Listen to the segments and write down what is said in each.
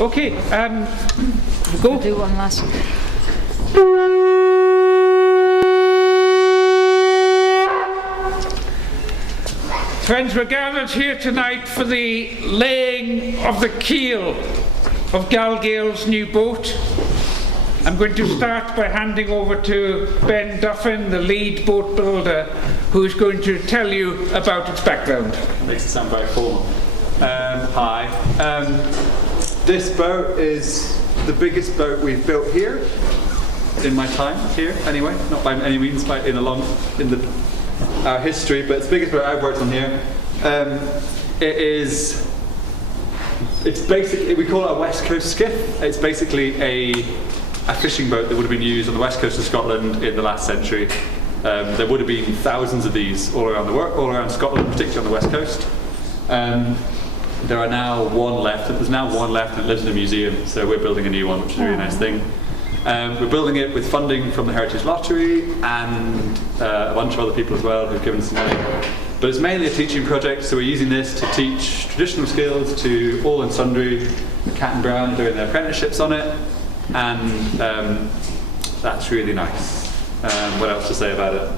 Okay, go. I'll do one last. Friends, we're gathered here tonight for the laying of the keel of GalGael's new boat. I'm going to start by handing over to Ben Duffin, the lead boat builder, who is going to tell you about its background. Makes it sound very formal. Hi. This boat is the biggest boat we've built here in my time here, anyway. Not by any means, but our history, but it's the biggest boat I've worked on here. It's basically, we call it a West Coast skiff. It's basically a fishing boat that would have been used on the west coast of Scotland in the last century. There would have been thousands of these all around Scotland, particularly on the west coast. There are now one left. There's now one left, and it lives in a museum. So we're building a new one, which is a really nice thing. We're building it with funding from the Heritage Lottery and a bunch of other people as well who've given some money. But it's mainly a teaching project, so we're using this to teach traditional skills to all and sundry. Cat and Brown doing their apprenticeships on it, and that's really nice. What else to say about it?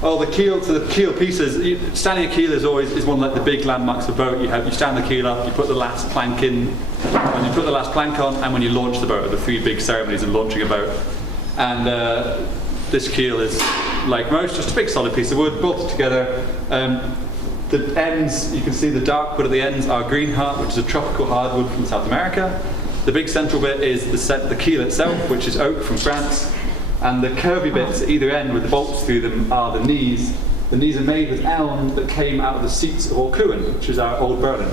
The keel. So the keel pieces. Standing a keel is one of the big landmarks of a boat. You stand the keel up, you put the last plank in, and you put the last plank on, and when you launch the boat, are the three big ceremonies in launching a boat. And this keel is, like most, just a big solid piece of wood bolted together. The ends, you can see the dark wood at the ends are green heart, which is a tropical hardwood from South America. The big central bit is the keel itself, which is oak from France. And the curvy bits at either end with the bolts through them are the knees. The knees are made with elm that came out of the seats of Orcuin, which is our old Berlin.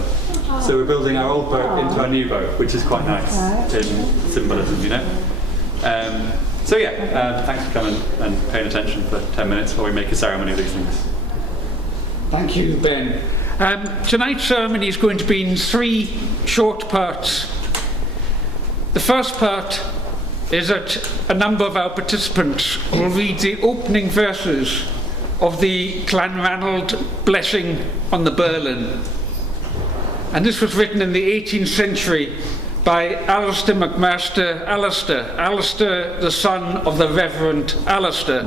So we're building our old boat into our new boat, which is quite nice in symbolism, you know. Thanks for coming and paying attention for 10 minutes while we make a ceremony of these things. Thank you, Ben. Tonight's ceremony is going to be in 3 short parts. The first part is that a number of our participants will read the opening verses of the Clanranald Blessing on the Berlin. And this was written in the 18th century by Alistair McMaster Alistair, the son of the Reverend Alistair,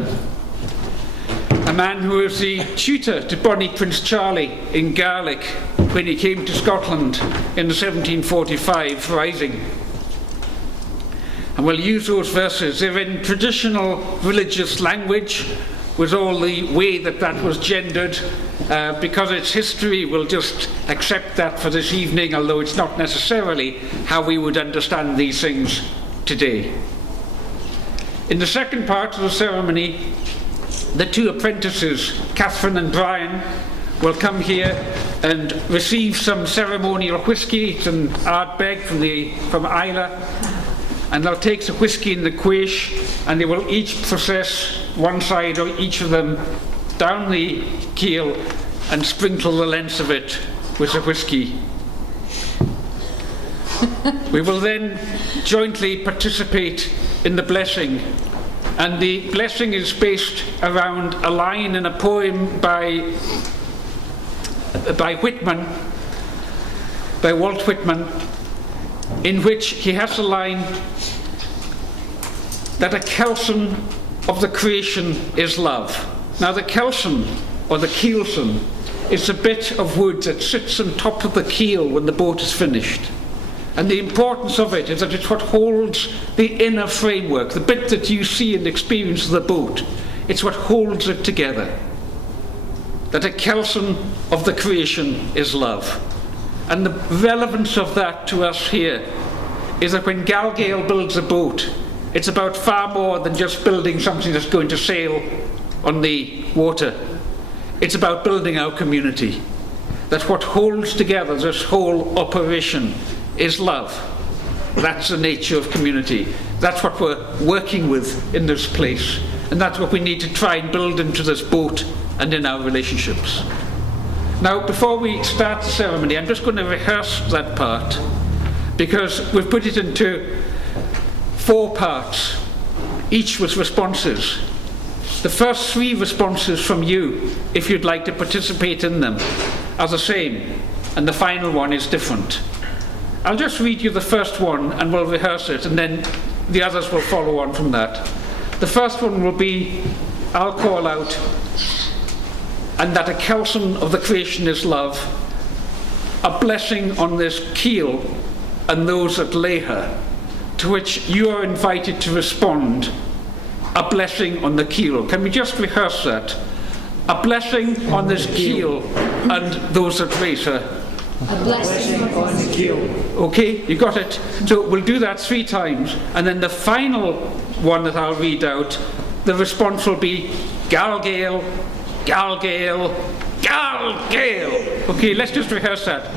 a man who was the tutor to Bonnie Prince Charlie in Gaelic when he came to Scotland in the 1745 Rising. And we'll use those verses. They're in traditional religious language, with all the way that was gendered. Because it's history, we'll just accept that for this evening, although it's not necessarily how we would understand these things today. In the second part of the ceremony, the 2 apprentices, Catherine and Brian, will come here and receive some ceremonial whisky and ardbeg from Isla, and they'll take the whisky in the quiche, and they will each process one side or each of them down the keel and sprinkle the length of it with the whisky. We will then jointly participate in the blessing, and the blessing is based around a line in a poem by Walt Whitman, in which he has a line that a kelson of the creation is love. Now the kelson, or the keelson, is a bit of wood that sits on top of the keel when the boat is finished. And the importance of it is that it's what holds the inner framework, the bit that you see and experience of the boat. It's what holds it together. That a kelson of the creation is love. And the relevance of that to us here is that when GalGael builds a boat, it's about far more than just building something that's going to sail on the water. It's about building our community. That what holds together this whole operation is love. That's the nature of community. That's what we're working with in this place. And that's what we need to try and build into this boat and in our relationships. Now, before we start the ceremony, I'm just going to rehearse that part, because we've put it into 4 parts, each with responses. The first 3 responses from you, if you'd like to participate in them, are the same. and the final one is different. I'll just read you the first one and we'll rehearse it, and then the others will follow on from that. The first one will be, I'll call out, and that a kelson of the creation is love, a blessing on this keel and those that lay her, to which you are invited to respond, a blessing on the keel. Can we just rehearse that? A blessing on this keel and those that raise her. A blessing on the keel. Okay, you got it? So we'll do that 3 times, and then the final one that I'll read out, the response will be GalGael, GalGael, GalGael. Okay, let's just rehearse that.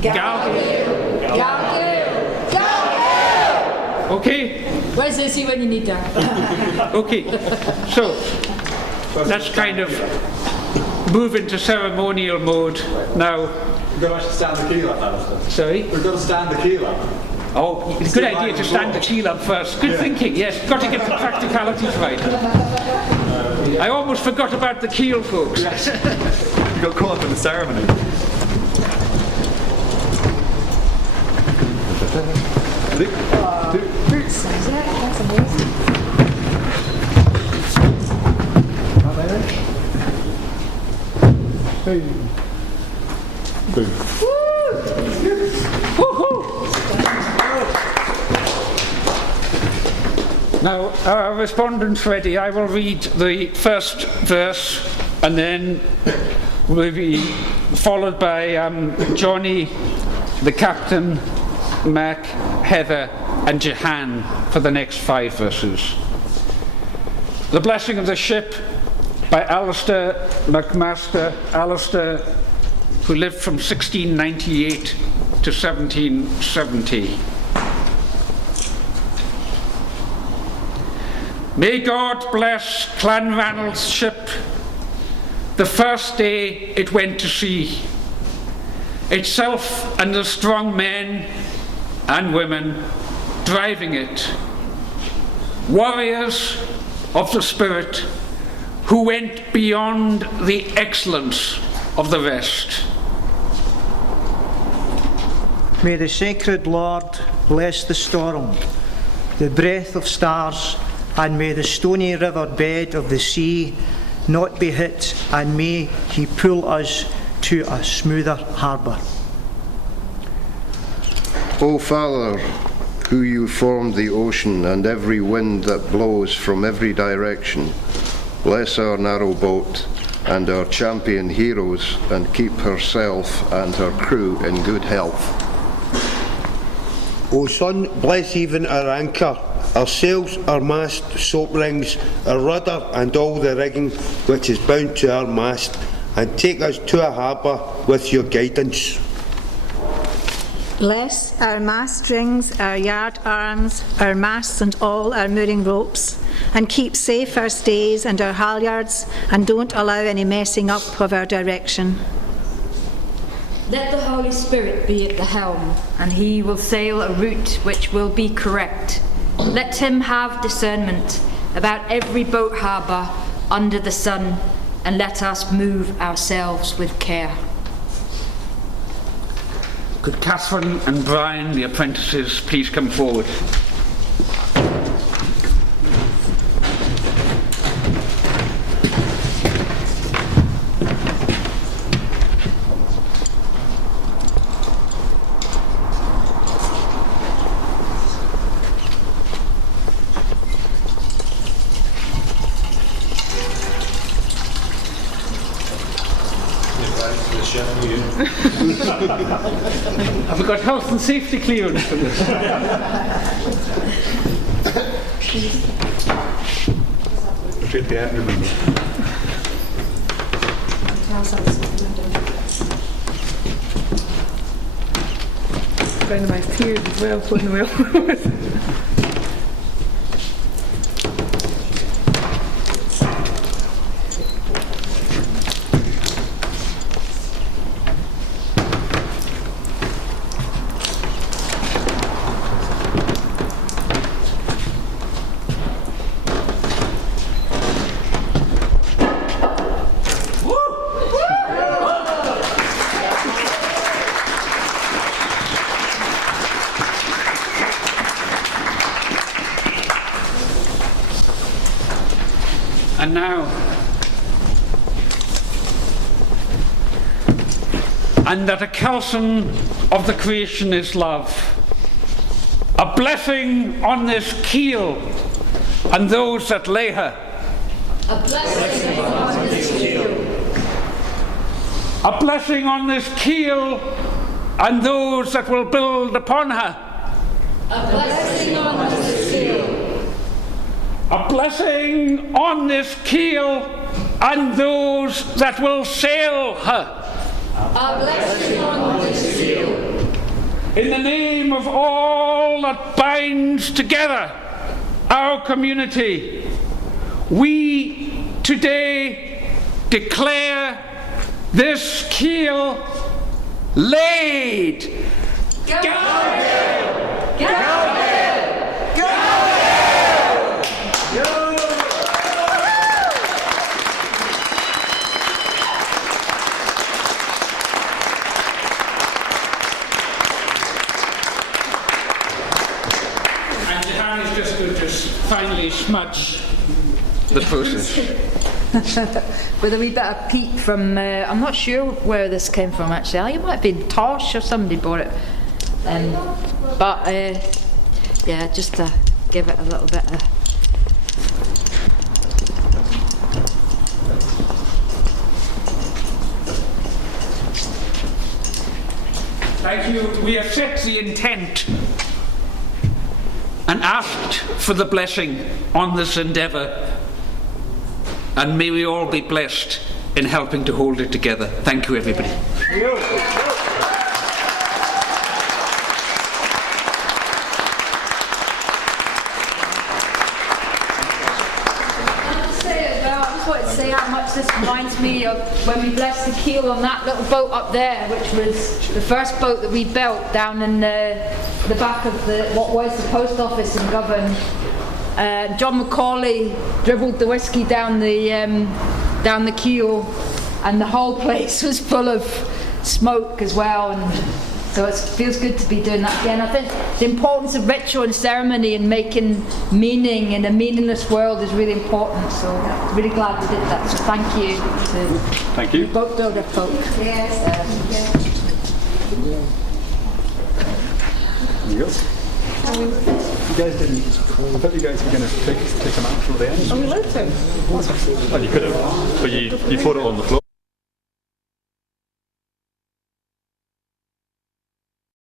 GalGael, GalGael, GalGael. Okay? Where's Izzy when you need her? Okay, so let's kind of move into ceremonial mode now. We've got to actually stand the keel up, Alistair. Sorry? We've got to stand the keel up. Oh, good idea to stand the keel up first. Good thinking, yes. Got to get the practicalities right. I almost forgot about the keel, folks. Yes. You got caught up in the ceremony. Boots, is it? That's amazing. Now, our respondents ready. I will read the first verse, and then we'll be followed by Johnny, the captain, Mac, Heather, and Jehan for the next 5 verses. The Blessing of the Ship by Alistair McMaster. Alistair, who lived from 1698 to 1770. May God bless Clanranald's ship, the first day it went to sea, itself and the strong men and women driving it, warriors of the spirit who went beyond the excellence of the rest. May the sacred Lord bless the storm, the breath of stars, and may the stony river bed of the sea not be hit, and may he pull us to a smoother harbour. O Father, who you formed the ocean and every wind that blows from every direction, bless our narrow boat and our champion heroes, and keep herself and her crew in good health. O Son, bless even our anchor, our sails, our mast, soap rings, our rudder and all the rigging which is bound to our mast, and take us to a harbour with your guidance. Bless our mast rings, our yard arms, our masts and all our mooring ropes, and keep safe our stays and our halyards, and don't allow any messing up of our direction. Let the Holy Spirit be at the helm, and he will sail a route which will be correct. Let him have discernment about every boat harbour under the sun, and let us move ourselves with care. Could Catherine and Brian, the apprentices, please come forward? Have we got health and safety clearance for this? Going to my peers as well, putting well. And now. And that a kelson of the creation is love. A blessing on this keel and those that lay her. A blessing on this keel. A blessing on this keel and those that will build upon her. A blessing on this keel. A blessing on this keel and those that will sail her. A blessing on this keel. In the name of all that binds together our community, we today declare this keel laid. GalGael! GalGael! And Harry's just going to finally smudge the process. With a wee bit of peat from, I'm not sure where this came from actually. I think it might have been Tosh or somebody bought it. Yeah, just to give it a little bit of... Thank you. We have set the intent and asked for the blessing on this endeavour. And may we all be blessed in helping to hold it together. Thank you, everybody. I just wanted to say how much this reminds me of when we blessed the keel on that little boat up there, which was the first boat that we built down in the back of what was the post office in Govan. John Macaulay dribbled the whiskey down the keel, and the whole place was full of smoke as well. And so it feels good to be doing that again. I think the importance of ritual and ceremony and making meaning in a meaningless world is really important. So I'm really glad we did that. So thank you to Thank you. the boat builder folk. Yes. There you go. You guys didn't. I thought you guys were going to take them out for the end. Are we allowed to? Well, you could have, but you put it on the floor.